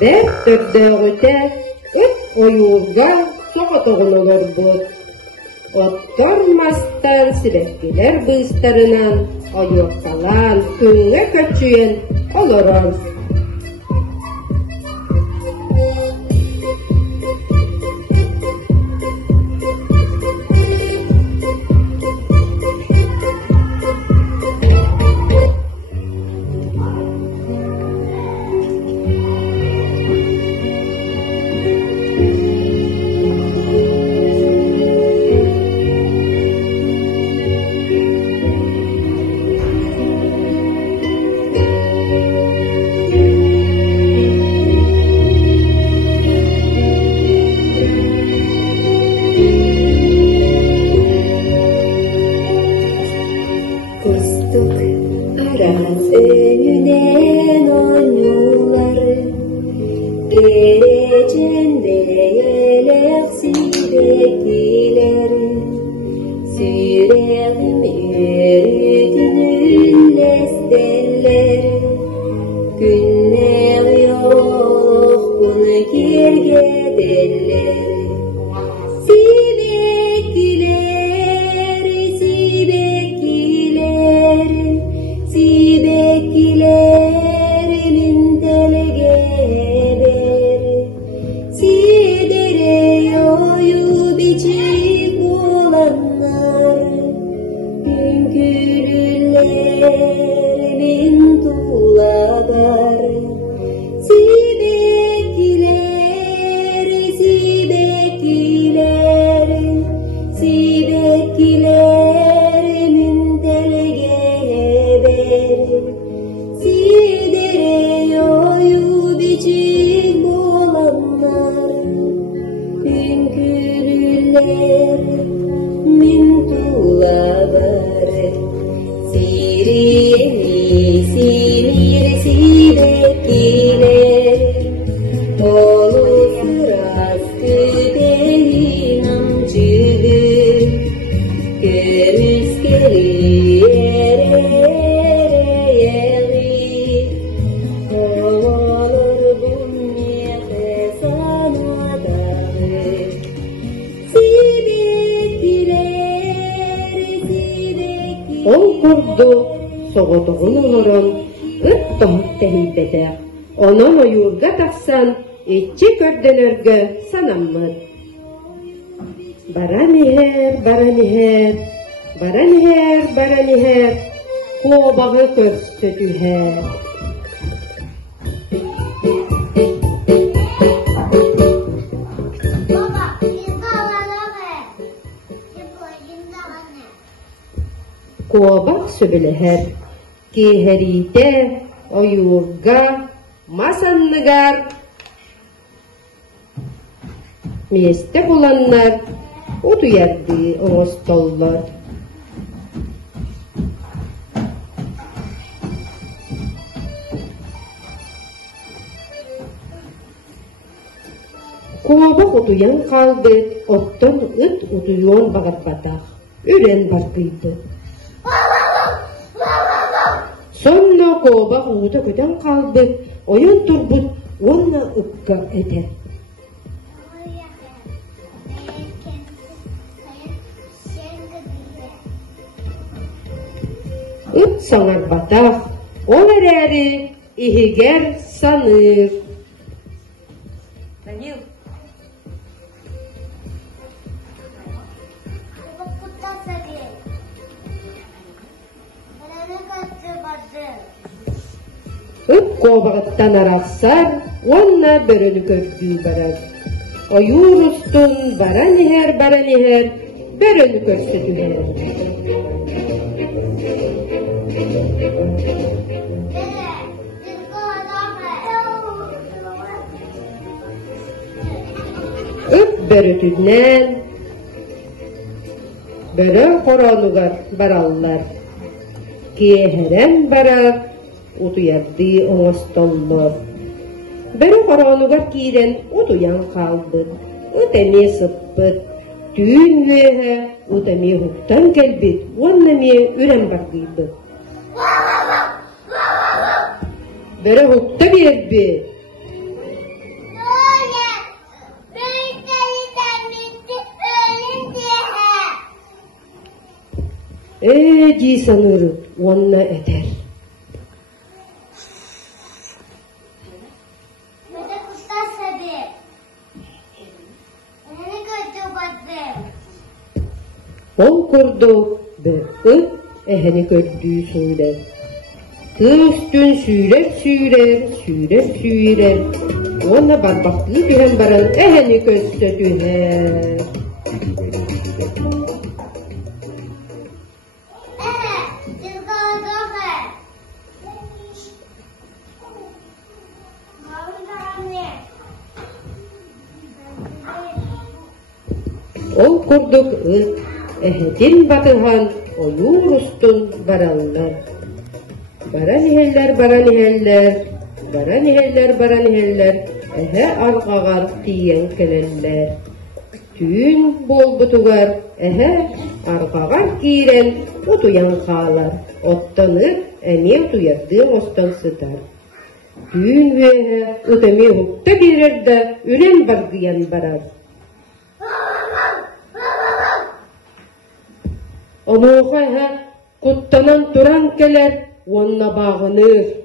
Бәр төрдөгөтө үт ойурга соғотоғын олар бұд. Оттор мастан сибеккелер быстарынан ойуқталан күңе көчүйен олорор. Soğuduğun olurun, ıttımık tehibede. Onun oyurga taksan, etçi kördönörgö sanammıd. Baraniher, baraniher, baraniher, baraniher, kobağı körstötüher. Kobak söbüleher, keherite, oyurga, masanlıgar, meste bulanlar, otu yerdi oğustollar. Kobak otuyan kaldı, ottan ıt otuyon bağıt batak, üren barkıydı. Sonra kobak uğuda köten kaldı, oyun turbut, onunla ıkka eder. Üt sanar batak, olar eri, ihiger sanır. Danil. Üt kobağıttan araksar, onunla börünü kördüğü barar. Oyur ustun baraniher, börünü körsüdüler. Üt börütünden, börü koronugar barallar. Keheren barar, utuyardı oğustollar. Börü koronugar kiren utuyan kaldı. Utemi sıppıt, tüğün vehe, utemi huktan gelbit, onnemi üren bakıydı. Börü hukta verbi. Дии санырыт, онна этер. Ол көрді бі ыт әхіні көрдüğü сөйлер. Тыстын сүйрер. Онна барбақты түйен баран әхіні көсті түйер. Ол көрдік ыт әхетін батыған ойур ұстын баралар. Баран ihellер, әхе арғағар тиен келелер. Түйін бол бұтуғар, әхе арғағар кейрен ұтуян қалар. Оттанып, әне ұтуяддың остан сытар. Түйін өйе ұтыме ұтта берерді үрен барғыян барар. Онуға әхе құттанан тұран келер, онна бағыныр.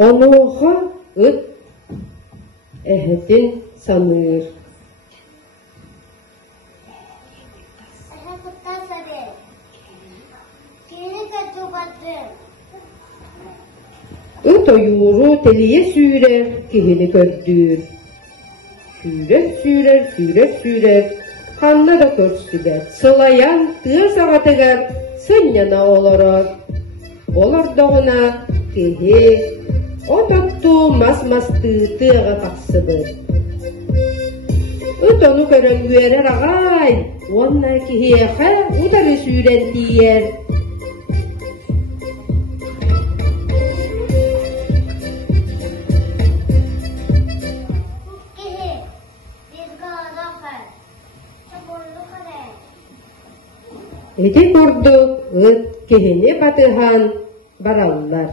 Онуға ыт әхетін саныр. Ыт ойуğu teliye sүйрер, кихini көрдür. Sүйрер, қанна да көрсүгер. Сылаян тыа сағатыгар, сынняна олорор. Олордоғына кихи, ототту мас-масты тыаға тақсыбыр. Ыт ону көрөн үйерер ағай, онна кихиэхэ удары сүйрен тиер. Эти көрдік ыт кехіне батыған бараллар.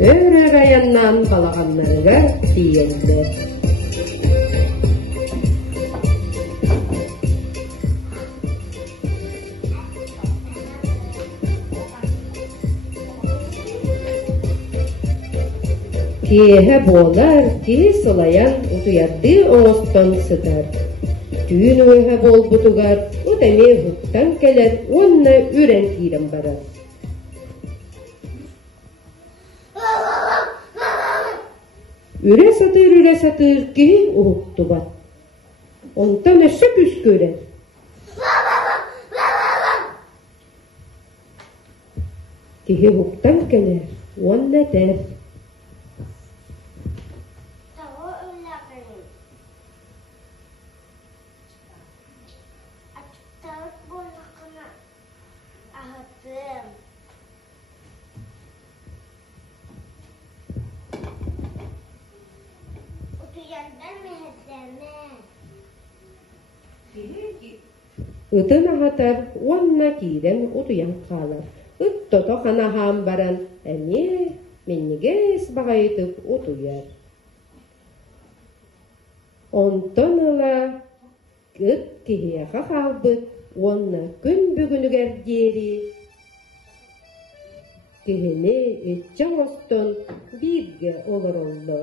Өрер аяннан балағанларыға тиелді. Кеһе болар, кеһе сылаян утуядды оңостон сытар. Түйін өйһе болбутугар, утаме хуктан келер, онна үрен кирен барар. Үре сатыр, кеһе урукту бат. Онтан өссө күс көрер. Кеһе хуктан келер, онна тер. Ытын ағатар, онна кирен утуян қалар. Ыт тото ханахан баран, әне меннегес бағайытып утуяр. Онтон ыла ыт кехияға қалбыт, онна күн бүгінігер дери. Кехіне үтчен остон бирге олар олды.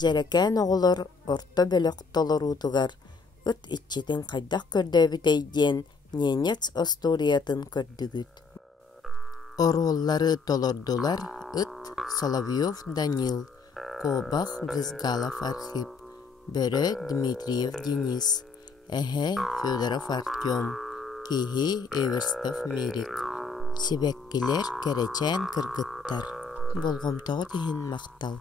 Жерекән оғылыр, орто бөлік толырутугар, ыт итчетин қайдақ көрдөбіт эйден, ненец осториятын көрдүгүт. Оруллары толордулар, ыт Соловьев Данил, Кобах Брызгалов Архип, Бөрө Дмитриев Денис, Эхе Федоров Артем, Кихи Эверстов Мерик. Сибеккилер керечен кыргыттар. Болгомтоҕо тиһин махтал